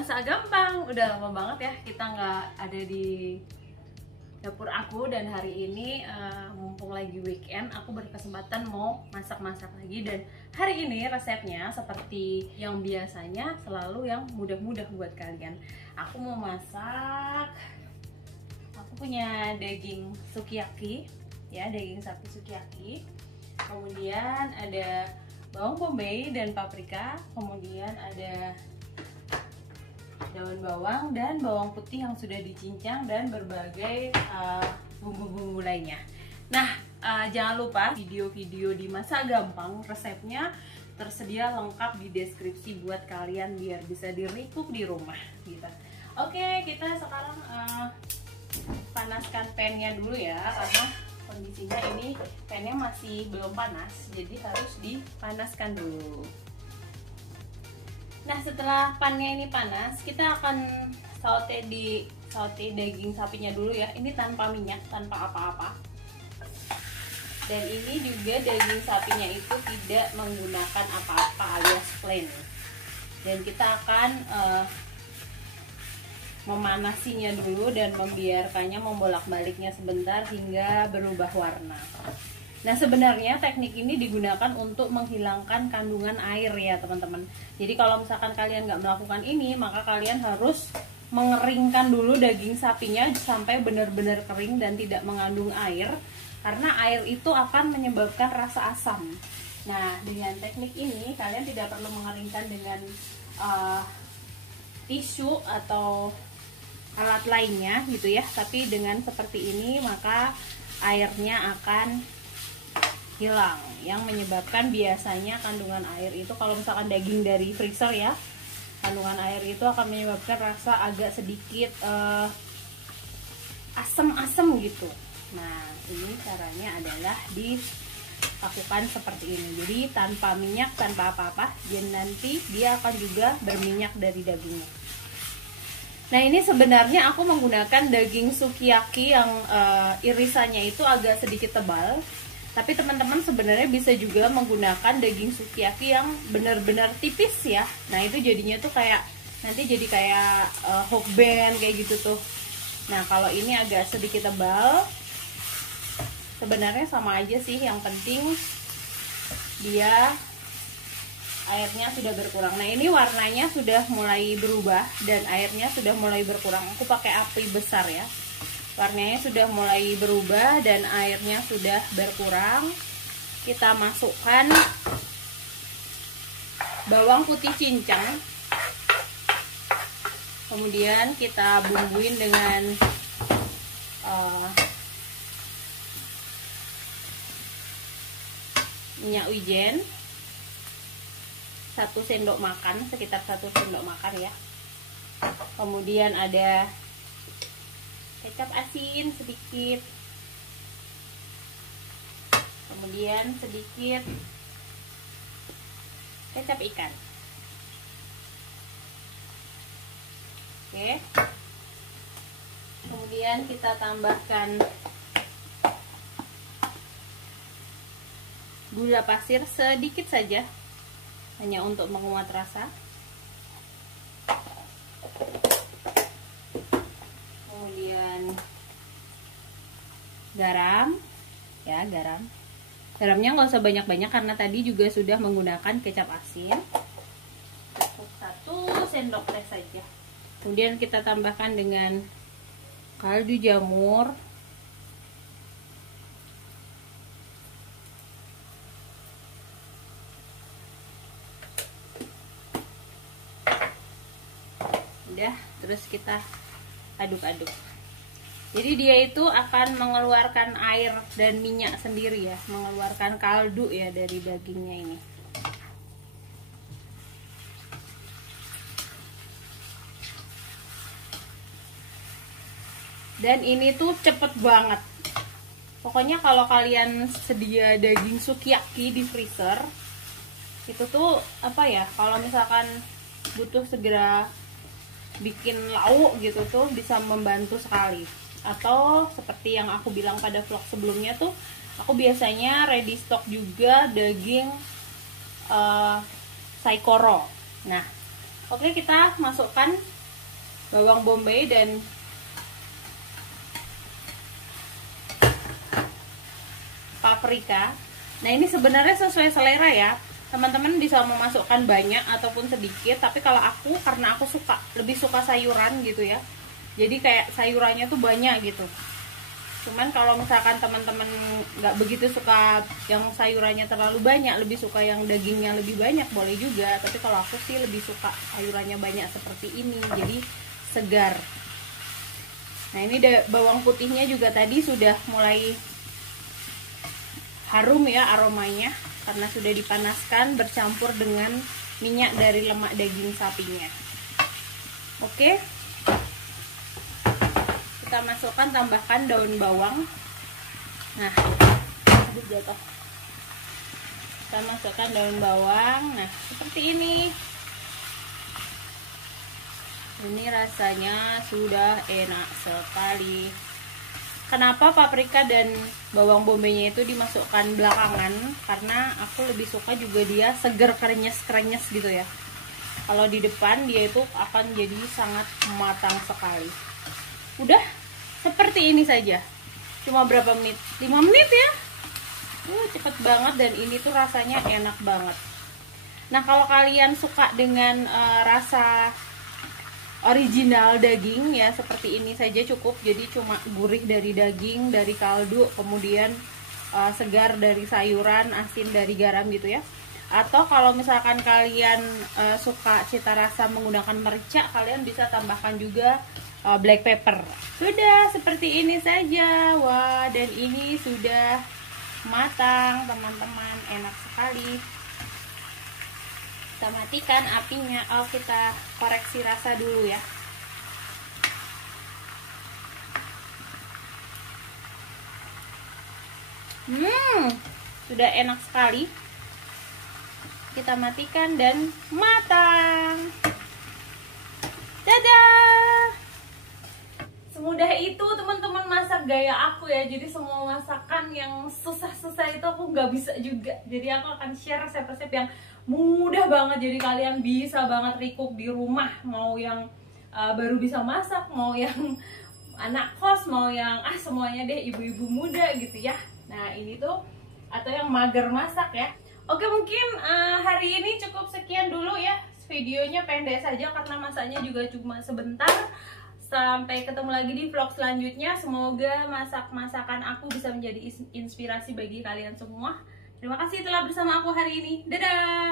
Masak gampang. Udah lama banget ya kita nggak ada di dapur aku, dan hari ini mumpung lagi weekend aku berkesempatan mau masak-masak lagi. Dan hari ini resepnya seperti yang biasanya, selalu yang mudah-mudah buat kalian. Aku mau masak, aku punya daging sukiyaki ya, daging sapi sukiyaki. Kemudian ada bawang bombay dan paprika, kemudian ada daun bawang dan bawang putih yang sudah dicincang, dan berbagai bumbu-bumbu lainnya. Nah, jangan lupa video-video di Masak Gampang resepnya tersedia lengkap di deskripsi buat kalian biar bisa di-recook di rumah gitu. Oke, kita sekarang panaskan pannya dulu ya, karena kondisinya ini pannya masih belum panas, jadi harus dipanaskan dulu. Nah, setelah pannya ini panas, kita akan saute daging sapinya dulu ya. Ini tanpa minyak, tanpa apa-apa. Dan ini juga daging sapinya itu tidak menggunakan apa-apa alias plain. Dan kita akan memanasinya dulu dan membiarkannya membolak-baliknya sebentar hingga berubah warna. Nah, sebenarnya teknik ini digunakan untuk menghilangkan kandungan air ya teman-teman. Jadi kalau misalkan kalian nggak melakukan ini, maka kalian harus mengeringkan dulu daging sapinya sampai benar-benar kering dan tidak mengandung air, karena air itu akan menyebabkan rasa asam. Nah, dengan teknik ini kalian tidak perlu mengeringkan dengan tisu atau alat lainnya gitu ya, tapi dengan seperti ini maka airnya akan hilang, yang menyebabkan biasanya kandungan air itu, kalau misalkan daging dari freezer ya, kandungan air itu akan menyebabkan rasa agak sedikit asam-asam gitu. Nah, ini caranya adalah dilakukan seperti ini, jadi tanpa minyak, tanpa apa-apa, dan nanti dia akan juga berminyak dari dagingnya. Nah, ini sebenarnya aku menggunakan daging sukiyaki yang irisannya itu agak sedikit tebal. Tapi teman-teman sebenarnya bisa juga menggunakan daging sukiyaki yang benar-benar tipis ya. Nah, itu jadinya tuh kayak, nanti jadi kayak hokben kayak gitu tuh. Nah, kalau ini agak sedikit tebal, sebenarnya sama aja sih, yang penting dia airnya sudah berkurang. Nah, ini warnanya sudah mulai berubah dan airnya sudah mulai berkurang. Aku pakai api besar ya. Warnanya sudah mulai berubah dan airnya sudah berkurang. Kita masukkan bawang putih cincang. Kemudian kita bumbuin dengan minyak wijen 1 sendok makan, sekitar 1 sendok makan ya. Kemudian ada kecap asin sedikit, kemudian sedikit kecap ikan. Oke, kemudian kita tambahkan gula pasir sedikit saja, hanya untuk menguat rasa. Kemudian garam ya, garamnya nggak usah banyak-banyak karena tadi juga sudah menggunakan kecap asin, cukup 1 sendok teh saja. Kemudian kita tambahkan dengan kaldu jamur, udah, terus kita aduk-aduk. Jadi dia itu akan mengeluarkan air dan minyak sendiri ya, mengeluarkan kaldu ya dari dagingnya ini. Dan ini tuh cepet banget. Pokoknya kalau kalian sedia daging sukiyaki di freezer, itu tuh apa ya, kalau misalkan butuh segera bikin lauk gitu tuh bisa membantu sekali. Atau seperti yang aku bilang pada vlog sebelumnya tuh, aku biasanya ready stock juga daging saikoro. Nah, Oke, kita masukkan bawang bombay dan paprika. Nah, ini sebenarnya sesuai selera ya. Teman-teman bisa memasukkan banyak ataupun sedikit, tapi kalau aku, karena aku lebih suka sayuran gitu ya, jadi kayak sayurannya tuh banyak gitu. Cuman kalau misalkan teman-teman nggak begitu suka yang sayurannya terlalu banyak, lebih suka yang dagingnya lebih banyak, boleh juga. Tapi kalau aku sih lebih suka sayurannya banyak seperti ini, jadi segar. Nah, ini bawang putihnya juga tadi sudah mulai harum ya aromanya, karena sudah dipanaskan bercampur dengan minyak dari lemak daging sapinya. Oke, kita masukkan, tambahkan daun bawang. Nah, aduh jatuh. Kita masukkan daun bawang. Nah, seperti ini. Ini rasanya sudah enak sekali. Kenapa paprika dan bawang bombaynya itu dimasukkan belakangan? Karena aku lebih suka juga dia seger, krenyes-krenyes gitu ya. Kalau di depan dia itu akan jadi sangat matang sekali. Udah seperti ini saja. Cuma berapa menit? 5 menit ya. Cepet banget, dan ini tuh rasanya enak banget. Nah, kalau kalian suka dengan rasa original daging ya, seperti ini saja cukup. Jadi cuma gurih dari daging, dari kaldu, kemudian segar dari sayuran, asin dari garam gitu ya. Atau kalau misalkan kalian suka cita rasa menggunakan merica, kalian bisa tambahkan juga black pepper. Sudah seperti ini saja. Wah, dan ini sudah matang teman-teman, enak sekali. Kita matikan apinya. Kita koreksi rasa dulu ya. Sudah enak sekali. Kita matikan dan matang. Dadah. Semudah itu teman-teman masak gaya aku ya. Jadi semua masakan yang susah-susah itu aku nggak bisa juga. Jadi aku akan share resep-resep yang mudah banget, jadi kalian bisa banget recook di rumah. Mau yang baru bisa masak, mau yang anak kos, mau yang semuanya deh, ibu-ibu muda gitu ya. Nah, ini tuh, atau yang mager masak ya. Oke, mungkin hari ini cukup sekian dulu ya. Videonya pendek saja karena masaknya juga cuma sebentar. Sampai ketemu lagi di vlog selanjutnya. Semoga masakan aku bisa menjadi inspirasi bagi kalian semua. Terima kasih telah bersama aku hari ini. Dadah!